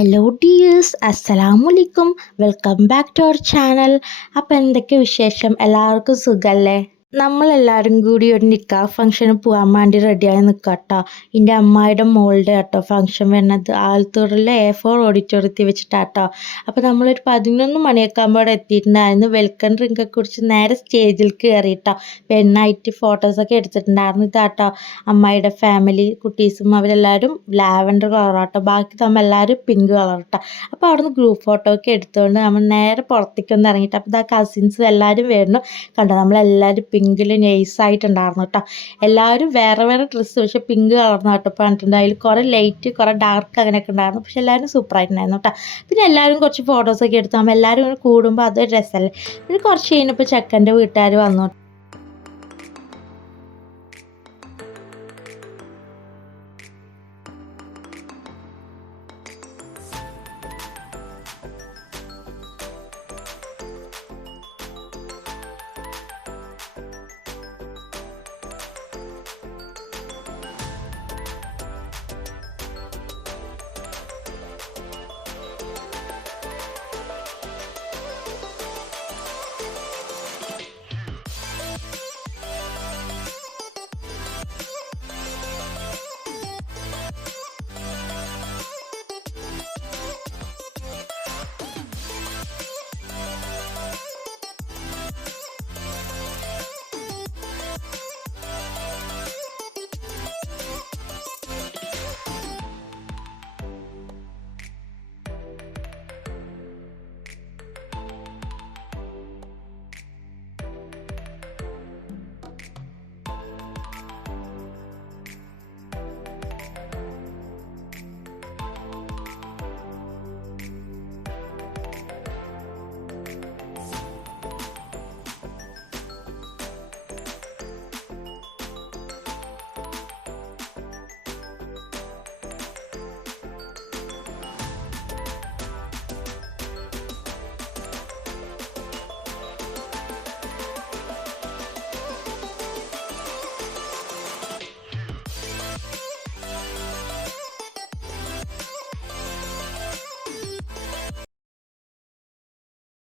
Hello dears, അസ്സലാമലൈക്കും. Welcome back to our channel. അപ്പോൾ എന്തൊക്കെ വിശേഷം? എല്ലാവർക്കും സുഖമല്ലേ? നമ്മളെല്ലാവരും കൂടി ഒരു നിക്കാഹ് ഫംഗ്ഷന് പോകാൻ വേണ്ടി റെഡിയായി നിൽക്കുക കേട്ടോ. എൻ്റെ അമ്മായിയുടെ മോളുടെ കേട്ടോ ഫംഗ്ഷൻ വരുന്നത് ആലത്തൂരിലെ A4 ഓഡിറ്റോറിയത്തിൽ വെച്ചിട്ടാട്ടോ. അപ്പോൾ നമ്മളൊരു 11 മണിയൊക്കെ ആകുമ്പോൾ അവിടെ എത്തിയിട്ടുണ്ടായിരുന്നു. വെൽക്കം ഡ്രിങ്കൊക്കെ കുടിച്ച് നേരെ സ്റ്റേജിൽ കയറിയിട്ടോ പെണ്ണായിട്ട് ഫോട്ടോസൊക്കെ എടുത്തിട്ടുണ്ടായിരുന്നു. ഇതാട്ടോ അമ്മായിയുടെ ഫാമിലി കുട്ടീസും അവരെല്ലാവരും ലാവൻഡർ കളറാട്ടോ, ബാക്കി നമ്മൾ എല്ലാവരും പിങ്ക് കളറാട്ടോ. അപ്പോൾ അവിടുന്ന് ഗ്രൂപ്പ് ഫോട്ടോ ഒക്കെ എടുത്തുകൊണ്ട് നമ്മൾ നേരെ പുറത്തേക്കൊന്ന് ഇറങ്ങിയിട്ട് അപ്പോൾ ഇതാ കസിൻസ് എല്ലാവരും വരുന്നു കണ്ടോ. നമ്മളെല്ലാവരും പിങ്കിൽ നെയ്സായിട്ടുണ്ടായിരുന്നു കേട്ടോ. എല്ലാവരും വേറെ വേറെ ഡ്രസ്സ്, പക്ഷേ പിങ്ക് കളർന്ന് കേട്ടോ പറഞ്ഞിട്ടുണ്ട്. അതിൽ കുറേ ലൈറ്റ് കുറേ ഡാർക്ക് അങ്ങനെയൊക്കെ ഉണ്ടായിരുന്നു, പക്ഷെ എല്ലാവരും സൂപ്പറായിട്ടുണ്ടായിരുന്നു കേട്ടോ. പിന്നെ എല്ലാവരും കുറച്ച് ഫോട്ടോസൊക്കെ എടുത്തു. നമ്മൾ എല്ലാവരും ഇങ്ങനെ കൂടുമ്പോൾ അതൊരു രസമല്ലേ. പിന്നെ കുറച്ച് കഴിഞ്ഞപ്പോൾ ചെക്കൻ്റെ വീട്ടുകാർ വന്നു.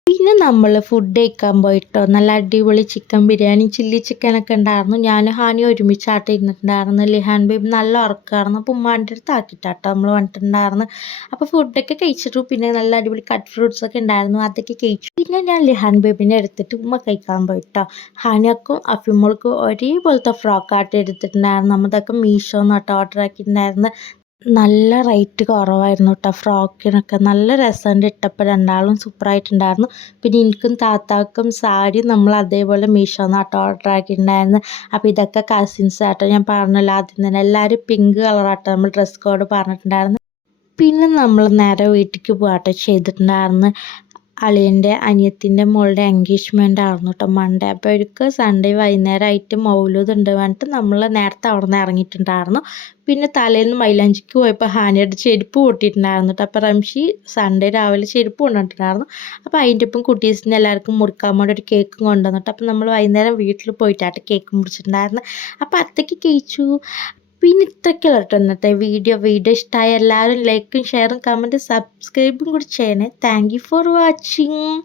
പിന്നെ നമ്മൾ ഫുഡ് കഴിക്കാൻ പോയിട്ടോ. നല്ല അടിപൊളി ചിക്കൻ ബിരിയാണി, ചില്ലി ചിക്കനൊക്കെ ഉണ്ടായിരുന്നു. ഞാൻ ഹാനി ഒരുമിച്ചാട്ട് ഇരുന്നിട്ടുണ്ടായിരുന്നു. ലിഹാൻ ബേബി നല്ല ഉറക്കമായിരുന്നു. അപ്പോൾ ഉമ്മാൻ്റെ അടുത്ത് ആക്കിയിട്ടാട്ടോ നമ്മൾ വന്നിട്ടുണ്ടായിരുന്നു. അപ്പോൾ ഫുഡൊക്കെ കഴിച്ചിട്ടു. പിന്നെ നല്ല അടിപൊളി കട്ട് ഫ്രൂട്ട്സൊക്കെ ഉണ്ടായിരുന്നു, അതൊക്കെ കഴിച്ചു. പിന്നെ ഞാൻ ലിഹാൻ ബേബിനെ എടുത്തിട്ട് ഉമ്മ കഴിക്കാൻ പോയിട്ടോ. ഹാനിയക്കും അഫിമോൾക്കും ഒരേപോലത്തെ ഫ്രോക്കായിട്ട് എടുത്തിട്ടുണ്ടായിരുന്നു. നമ്മതൊക്കെ മീഷോന്നാട്ടോ ഓർഡർ ആക്കിയിട്ടുണ്ടായിരുന്നു. നല്ല റേറ്റ് കുറവായിരുന്നു കേട്ടോ ഫ്രോക്കിനൊക്കെ. നല്ല രസമുണ്ട് ഇട്ടപ്പോൾ, രണ്ടാളും സൂപ്പറായിട്ടുണ്ടായിരുന്നു. പിന്നെ എനിക്കും താത്താക്കും സാരി നമ്മൾ അതേപോലെ മീഷോന്നാട്ടോ ഓർഡർ ആക്കിയിട്ടുണ്ടായിരുന്നു. അപ്പോൾ ഇതൊക്കെ കസിൻസ് ആട്ടോ. ഞാൻ പറഞ്ഞല്ലോ ആദ്യം തന്നെ എല്ലാവരും പിങ്ക് കളറാട്ടോ നമ്മൾ ഡ്രസ് കോഡ് പറഞ്ഞിട്ടുണ്ടായിരുന്നു. പിന്നെ നമ്മൾ നേരെ വീട്ടിലേക്ക് പോകാട്ടോ ചെയ്തിട്ടുണ്ടായിരുന്നു. അളിയൻ്റെ അനിയത്തിൻ്റെ മോളുടെ എൻഗേജ്മെൻ്റ് ആയിരുന്നു കേട്ടോ മൺഡേ. അപ്പോൾ അവർക്ക് സൺഡേ വൈകുന്നേരമായിട്ട് മൗലൂദ് ഉണ്ട് പറഞ്ഞിട്ട് നമ്മൾ നേരത്തെ അവിടെ നിന്ന് ഇറങ്ങിയിട്ടുണ്ടായിരുന്നു. പിന്നെ തലേന്ന് മൈലാഞ്ചിക്ക് പോയപ്പോൾ ഹാനിയുടെ ചെരുപ്പ് പൊട്ടിയിട്ടുണ്ടായിരുന്നു കേട്ടോ. അപ്പോൾ റംഷി സൺഡേ രാവിലെ ചെരുപ്പ് കൊണ്ടുവന്നിട്ടുണ്ടായിരുന്നു. അപ്പോൾ അതിൻ്റെ ഒപ്പം കുട്ടീസിന് എല്ലാവർക്കും മുറിക്കാൻ വേണ്ടി ഒരു കേക്കും കൊണ്ടുവന്നിട്ട് അപ്പോൾ നമ്മൾ വൈകുന്നേരം വീട്ടിൽ പോയിട്ടാട്ട് കേക്ക് മുറിച്ചിട്ടുണ്ടായിരുന്നു. അപ്പോൾ അത്തേക്ക് കഴിച്ചു. പിന്നെ ഇത്രയ്ക്കുള്ള കേട്ടോ ഇന്നത്തെ വീഡിയോ ഇഷ്ടമായ എല്ലാവരും ലൈക്കും ഷെയറും കമൻറ്റും സബ്സ്ക്രൈബും കൂടി ചെയ്യണേ. Thank you for watching.